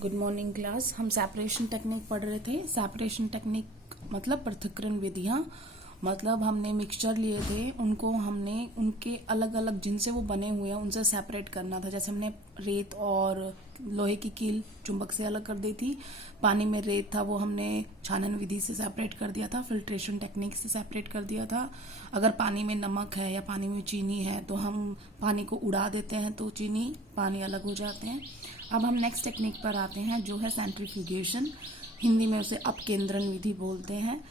Good morning class. हम separation technique पढ़ रहे थे। सेपरेशन टेक्निक मतलब पृथक्करण विधियाँ, मतलब हमने मिक्सचर लिए थे, उनको हमने उनके अलग अलग जिनसे वो बने हुए हैं उनसे सेपरेट करना था। जैसे हमने रेत और लोहे की कील चुंबक से अलग कर दी थी। पानी में रेत था वो हमने छानन विधि से सेपरेट कर दिया था, फिल्ट्रेशन टेक्निक से सेपरेट कर दिया था। अगर पानी में नमक है या पानी में चीनी है तो हम पानी को उड़ा देते हैं तो चीनी पानी अलग हो जाते हैं। अब हम नेक्स्ट टेक्निक पर आते हैं जो है सेंट्रीफ्यूगेशन। हिंदी में उसे अपकेंद्रण विधि बोलते हैं।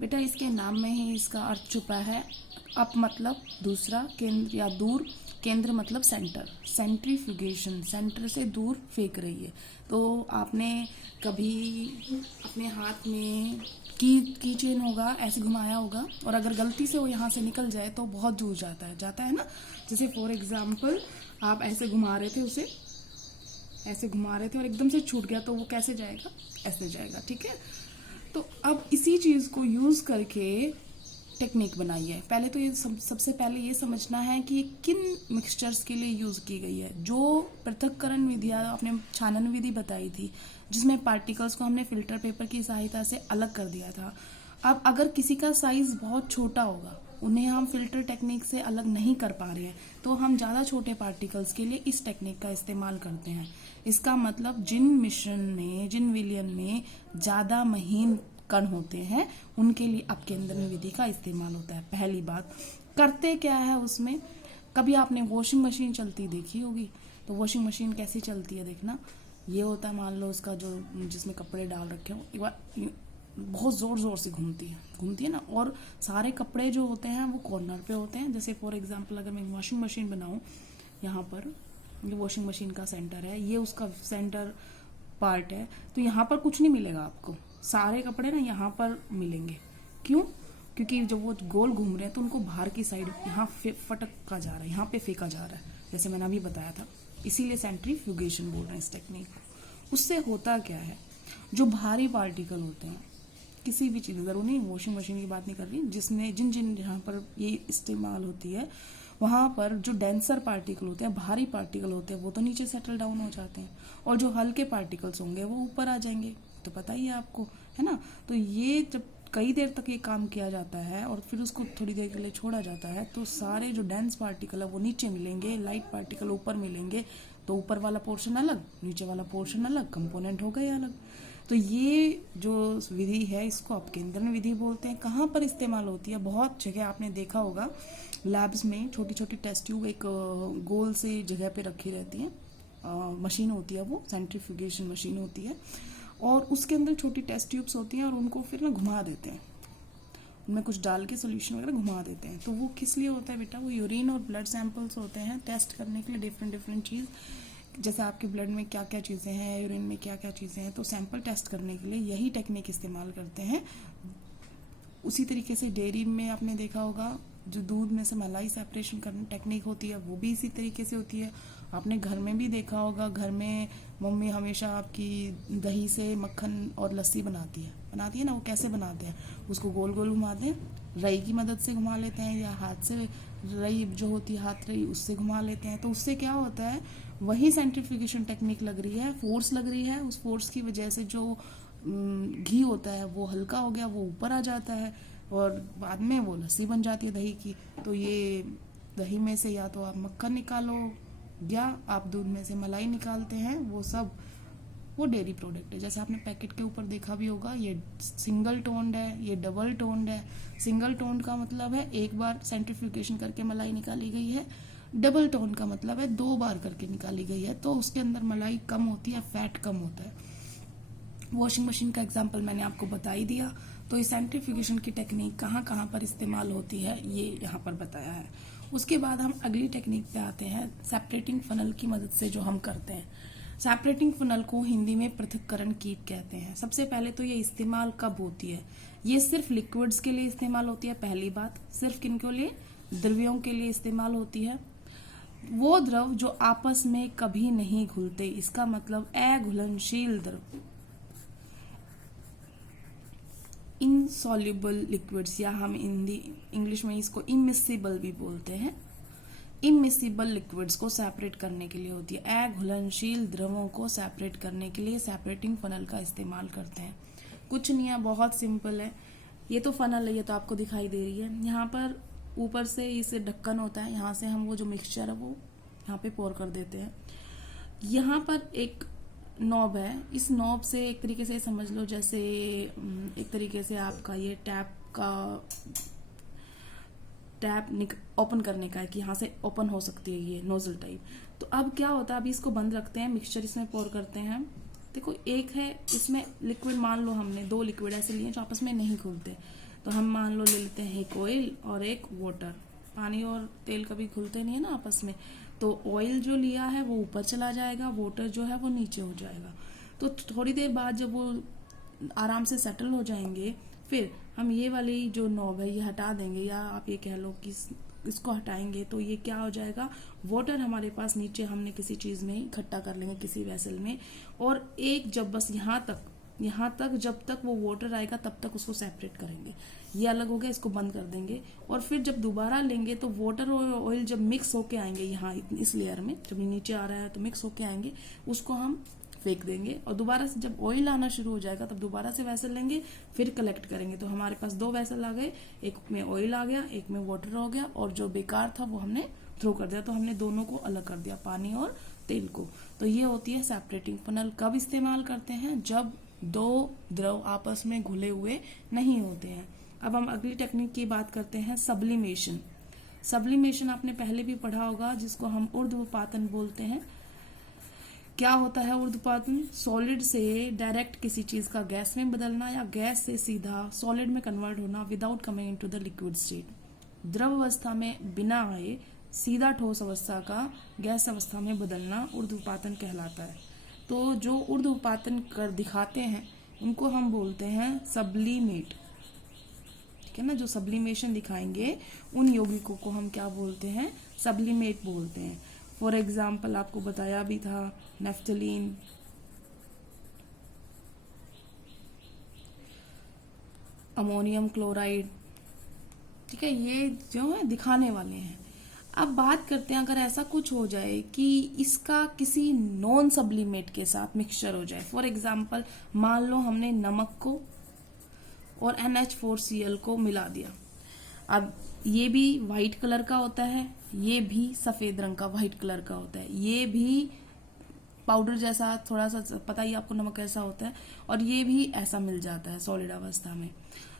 बेटा इसके नाम में ही इसका अर्थ छुपा है। अप मतलब दूसरा, केंद्र या दूर, केंद्र मतलब सेंटर। सेंट्रीफ्यूगेशन सेंटर से दूर फेंक रही है। तो आपने कभी अपने हाथ में की चेन होगा ऐसे घुमाया होगा और अगर गलती से वो यहाँ से निकल जाए तो बहुत दूर जाता है ना। जैसे फॉर एग्जाम्पल आप ऐसे घुमा रहे थे, उसे ऐसे घुमा रहे थे और एकदम से छूट गया तो वो कैसे जाएगा, ऐसे जाएगा। ठीक है, तो अब इसी चीज को यूज करके टेक्निक बनाई है। पहले तो ये सबसे पहले ये समझना है कि किन मिक्सचर्स के लिए यूज की गई है। जो पृथक्करण विधि आपने छानन विधि बताई थी जिसमें पार्टिकल्स को हमने फिल्टर पेपर की सहायता से अलग कर दिया था। अब अगर किसी का साइज बहुत छोटा होगा, उन्हें हम फिल्टर टेक्निक से अलग नहीं कर पा रहे हैं, तो हम ज़्यादा छोटे पार्टिकल्स के लिए इस टेक्निक का इस्तेमाल करते हैं। इसका मतलब जिन मिश्रण में, जिन विलयन में ज़्यादा महीन कण होते हैं उनके लिए अपकेंद्रण विधि का इस्तेमाल होता है। पहली बात, करते क्या है उसमें, कभी आपने वॉशिंग मशीन चलती देखी होगी, तो वॉशिंग मशीन कैसी चलती है देखना। ये होता है, मान लो उसका जो जिसमें कपड़े डाल रखे हो, एक बार बहुत जोर जोर से घूमती है ना, और सारे कपड़े जो होते हैं वो कॉर्नर पे होते हैं। जैसे फॉर एग्जांपल अगर मैं वॉशिंग मशीन बनाऊं, यहाँ पर ये वॉशिंग मशीन का सेंटर है, ये उसका सेंटर पार्ट है, तो यहाँ पर कुछ नहीं मिलेगा आपको, सारे कपड़े ना यहाँ पर मिलेंगे। क्यों? क्योंकि जब वो गोल घूम रहे हैं तो उनको बाहर की साइड यहाँ फटका जा रहा है, यहाँ पे फेंका जा रहा है, जैसे मैंने अभी बताया था। इसीलिए सेंट्रीफ्यूगेशन बोल रहे हैं इस टेक्निक को। उससे होता क्या है, जो भारी पार्टिकल होते हैं किसी भी चीज़, जरूर नहीं वॉशिंग मशीन की बात नहीं कर रही, जिसमें जिन जिन जहाँ पर ये इस्तेमाल होती है वहाँ पर जो डेंसर पार्टिकल होते हैं, भारी पार्टिकल होते हैं, वो तो नीचे सेटल डाउन हो जाते हैं और जो हल्के पार्टिकल्स होंगे वो ऊपर आ जाएंगे। तो पता ही है आपको, है ना। तो ये जब कई देर तक ये काम किया जाता है और फिर उसको थोड़ी देर के लिए छोड़ा जाता है तो सारे जो डेंस पार्टिकल है वो नीचे मिलेंगे, लाइट पार्टिकल ऊपर मिलेंगे, तो ऊपर वाला पोर्शन अलग, नीचे वाला पोर्शन अलग, कंपोनेंट हो गए अलग। तो ये जो विधि है इसको अपकेंद्रण विधि बोलते हैं। कहाँ पर इस्तेमाल होती है, बहुत जगह आपने देखा होगा, लैब्स में छोटी छोटी टेस्ट ट्यूब एक गोल से जगह पे रखी रहती है, मशीन होती है, वो सेंट्रीफ्यूगेशन मशीन होती है, और उसके अंदर छोटी टेस्ट ट्यूब्स होती हैं और उनको फिर ना घुमा देते हैं, उनमें कुछ डाल के सोल्यूशन वगैरह घुमा देते हैं। तो वो किस लिए होता है बेटा, वो यूरिन और ब्लड सैंपल्स होते हैं टेस्ट करने के लिए, डिफरेंट चीज़, जैसे आपके ब्लड में क्या क्या चीज़ें हैं, यूरिन में क्या क्या चीज़ें हैं, तो सैंपल टेस्ट करने के लिए यही टेक्निक इस्तेमाल करते हैं। उसी तरीके से डेयरी में आपने देखा होगा जो दूध में से मलाई सेपरेशन करने टेक्निक होती है वो भी इसी तरीके से होती है। आपने घर में भी देखा होगा, घर में मम्मी हमेशा आपकी दही से मक्खन और लस्सी बनाती है ना। वो कैसे बनाते हैं, उसको गोल गोल घुमाते हैं, रई की मदद से घुमा लेते हैं या हाथ से, रई जो होती है हाथ रई उससे घुमा लेते हैं। तो उससे क्या होता है, वही सेंट्रीफ्यूगेशन टेक्निक लग रही है, फोर्स लग रही है, उस फोर्स की वजह से जो घी होता है वो हल्का हो गया, वो ऊपर आ जाता है और बाद में वो लस्सी बन जाती है दही की। तो ये दही में से या तो आप मक्खन निकालो या आप दूध में से मलाई निकालते हैं, वो सब वो डेयरी प्रोडक्ट है। जैसे आपने पैकेट के ऊपर देखा भी होगा, ये सिंगल टोन्ड है, ये डबल टोन्ड है। सिंगल टोन्ड का मतलब है एक बार सेंट्रीफ्यूगेशन करके मलाई निकाली गई है, डबल टोन का मतलब है 2 बार करके निकाली गई है, तो उसके अंदर मलाई कम होती है, फैट कम होता है। वॉशिंग मशीन का एग्जांपल मैंने आपको बता ही दिया। तो इस सेंट्रीफ्यूगेशन की टेक्निक कहाँ कहाँ पर इस्तेमाल होती है ये यहाँ पर बताया है। उसके बाद हम अगली टेक्निक पे आते हैं, सेपरेटिंग फनल की मदद से जो हम करते हैं। सेपरेटिंग फनल को हिंदी में पृथक्करण कीट कहते हैं। सबसे पहले तो ये इस्तेमाल कब होती है, ये सिर्फ लिक्विड्स के लिए इस्तेमाल होती है। पहली बात, सिर्फ किनको लिए, द्रव्यों के लिए इस्तेमाल होती है। वो द्रव जो आपस में कभी नहीं घुलते, इसका मतलब अघुलनशील द्रव, इनसॉल्युबल लिक्विड्स, या हम इंग्लिश में इसको इमिसिबल भी बोलते हैं। इमिसिबल लिक्विड्स को सेपरेट करने के लिए होती है। अघुलनशील द्रवों को सेपरेट करने के लिए सेपरेटिंग फनल का इस्तेमाल करते हैं। कुछ नहीं है, बहुत सिंपल है। ये तो फनल है, ये तो आपको दिखाई दे रही है। यहाँ पर ऊपर से इसे ढक्कन होता है, यहाँ से हम वो जो मिक्सचर है वो यहाँ पे पोर कर देते हैं। यहाँ पर एक नॉब है, इस नॉब से एक तरीके से समझ लो जैसे एक तरीके से आपका ये टैप ओपन करने का है कि यहाँ से ओपन हो सकती है ये नोजल टाइप। तो अब क्या होता है, अभी इसको बंद रखते हैं, मिक्सचर इसमें पोर करते हैं। देखो एक है इसमें लिक्विड, मान लो हमने 2 लिक्विड ऐसे लिए जो आपस में नहीं घुलते, तो हम मान लो ले लेते हैं एक ऑयल और एक वाटर। पानी और तेल कभी घुलते नहीं है ना आपस में, तो ऑयल जो लिया है वो ऊपर चला जाएगा, वाटर जो है वो नीचे हो जाएगा। तो थोड़ी देर बाद जब वो आराम से सेटल हो जाएंगे, फिर हम ये वाली जो नॉब है ये हटा देंगे, या आप ये कह लो कि इसको हटाएंगे, तो ये क्या हो जाएगा, वाटर हमारे पास नीचे हमने किसी चीज में इकट्ठा कर लेंगे, किसी वेसल में। और एक जब बस यहाँ तक जब तक वो वाटर आएगा तब तक उसको सेपरेट करेंगे। ये अलग हो गया, इसको बंद कर देंगे। और फिर जब दोबारा लेंगे तो वाटर और ऑयल जब मिक्स होके आएंगे यहाँ इस लेयर में, जब ये नीचे आ रहा है तो मिक्स होके आएंगे, उसको हम फेंक देंगे। और दोबारा से जब ऑयल आना शुरू हो जाएगा तब दोबारा से वेसल लेंगे, फिर कलेक्ट करेंगे। तो हमारे पास 2 वेसल आ गए, एक में ऑयल आ गया, एक में वाटर हो गया, और जो बेकार था वो हमने थ्रो कर दिया। तो हमने दोनों को अलग कर दिया, पानी और तेल को। तो ये होती है सेपरेटिंग फनल। कब इस्तेमाल करते हैं, जब 2 द्रव आपस में घुले हुए नहीं होते हैं। अब हम अगली टेक्निक की बात करते हैं, सब्लिमेशन। सब्लिमेशन आपने पहले भी पढ़ा होगा, जिसको हम ऊर्ध्वपातन बोलते हैं। क्या होता है ऊर्ध्वपातन? सॉलिड से डायरेक्ट किसी चीज का गैस में बदलना, या गैस से सीधा सॉलिड में कन्वर्ट होना without coming into the liquid state. द्रव अवस्था में बिना आए सीधा ठोस अवस्था का गैस अवस्था में बदलना ऊर्ध्वपातन कहलाता है। तो जो ऊर्ध्वपातन कर दिखाते हैं उनको हम बोलते हैं सब्लिमेट, ठीक है ना। जो सब्लिमेशन दिखाएंगे उन यौगिकों को हम क्या बोलते हैं, सब्लिमेट बोलते हैं। फॉर एग्जाम्पल आपको बताया भी था, नेफ्थलीन, अमोनियम क्लोराइड, ठीक है, ये जो है दिखाने वाले हैं। अब बात करते हैं, अगर ऐसा कुछ हो जाए कि इसका किसी नॉन सब्लिमेट के साथ मिक्सचर हो जाए। फॉर एग्जाम्पल मान लो हमने नमक को और NH4Cl को मिला दिया। अब ये भी व्हाइट कलर का होता है, ये भी सफेद रंग का व्हाइट कलर का होता है, ये भी पाउडर जैसा थोड़ा सा, पता ही आपको नमक कैसा होता है, और ये भी ऐसा मिल जाता है सॉलिड अवस्था में।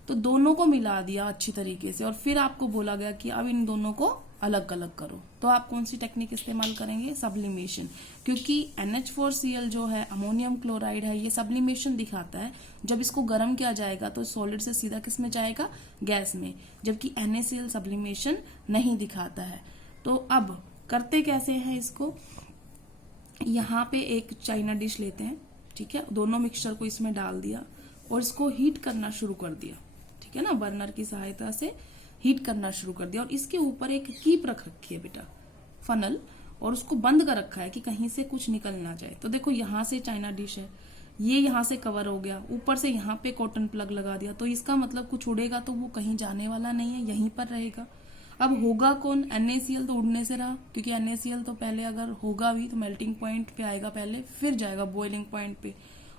तो दोनों को मिला दिया अच्छी तरीके से, और फिर आपको बोला गया कि अब इन दोनों को अलग अलग करो। तो आप कौन सी टेक्निक इस्तेमाल करेंगे, सब्लिमेशन। क्योंकि NH4Cl जो है अमोनियम क्लोराइड है, ये सब्लिमेशन दिखाता है। जब इसको गर्म किया जाएगा तो सॉलिड से सीधा किस में जाएगा, गैस में, जबकि NaCl सब्लिमेशन नहीं दिखाता है। तो अब करते कैसे हैं इसको, यहाँ पे एक चाइना डिश लेते हैं, ठीक है, दोनों मिक्सचर को इसमें डाल दिया और इसको हीट करना शुरू कर दिया, ठीक है ना, बर्नर की सहायता से हीट करना शुरू कर दिया। और इसके ऊपर एक कीप रख रखी है बेटा, फनल, और उसको बंद कर रखा है कि कहीं से कुछ निकल ना जाए। तो देखो यहाँ से चाइना डिश है, ये यहाँ से कवर हो गया, ऊपर से यहाँ पे कॉटन प्लग लगा दिया, तो इसका मतलब कुछ उड़ेगा तो वो कहीं जाने वाला नहीं है, यहीं पर रहेगा। अब होगा कौन, NaCl तो उड़ने से रहा, क्योंकि NaCl तो पहले अगर होगा भी तो मेल्टिंग पॉइंट पे आएगा पहले, फिर जाएगा बॉइलिंग पॉइंट पे,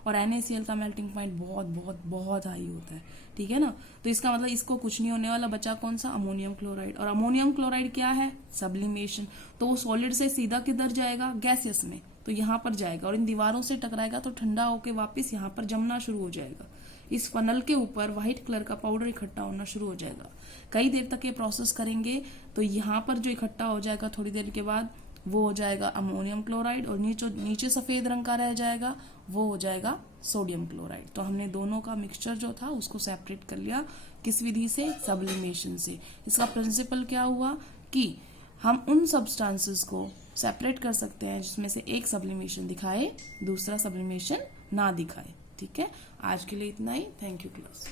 और NaCl का मेल्टिंग पॉइंट बहुत बहुत बहुत हाई होता है, ठीक है ना। तो इसका मतलब इसको कुछ नहीं होने वाला, बचा कौन सा, अमोनियम क्लोराइड। और अमोनियम क्लोराइड क्या है, सब्लिमेशन। तो वो सॉलिड से सीधा किधर जाएगा, गैसेस में, तो यहाँ पर जाएगा और इन दीवारों से टकराएगा तो ठंडा होके वापस यहाँ पर जमना शुरू हो जाएगा। इस फनल के ऊपर व्हाइट कलर का पाउडर इकट्ठा होना शुरू हो जाएगा। कई देर तक ये प्रोसेस करेंगे तो यहाँ पर जो इकट्ठा हो जाएगा थोड़ी देर के बाद वो हो जाएगा अमोनियम क्लोराइड, और नीचे सफेद रंग का रह जाएगा वो हो जाएगा सोडियम क्लोराइड। तो हमने दोनों का मिक्सचर जो था उसको सेपरेट कर लिया, किस विधि से, सब्लिमेशन से। इसका प्रिंसिपल क्या हुआ कि हम उन सब्सटेंसेस को सेपरेट कर सकते हैं जिसमें से एक सब्लिमेशन दिखाए, दूसरा सब्लिमेशन ना दिखाए, ठीक है। आज के लिए इतना ही, थैंक यू क्लास।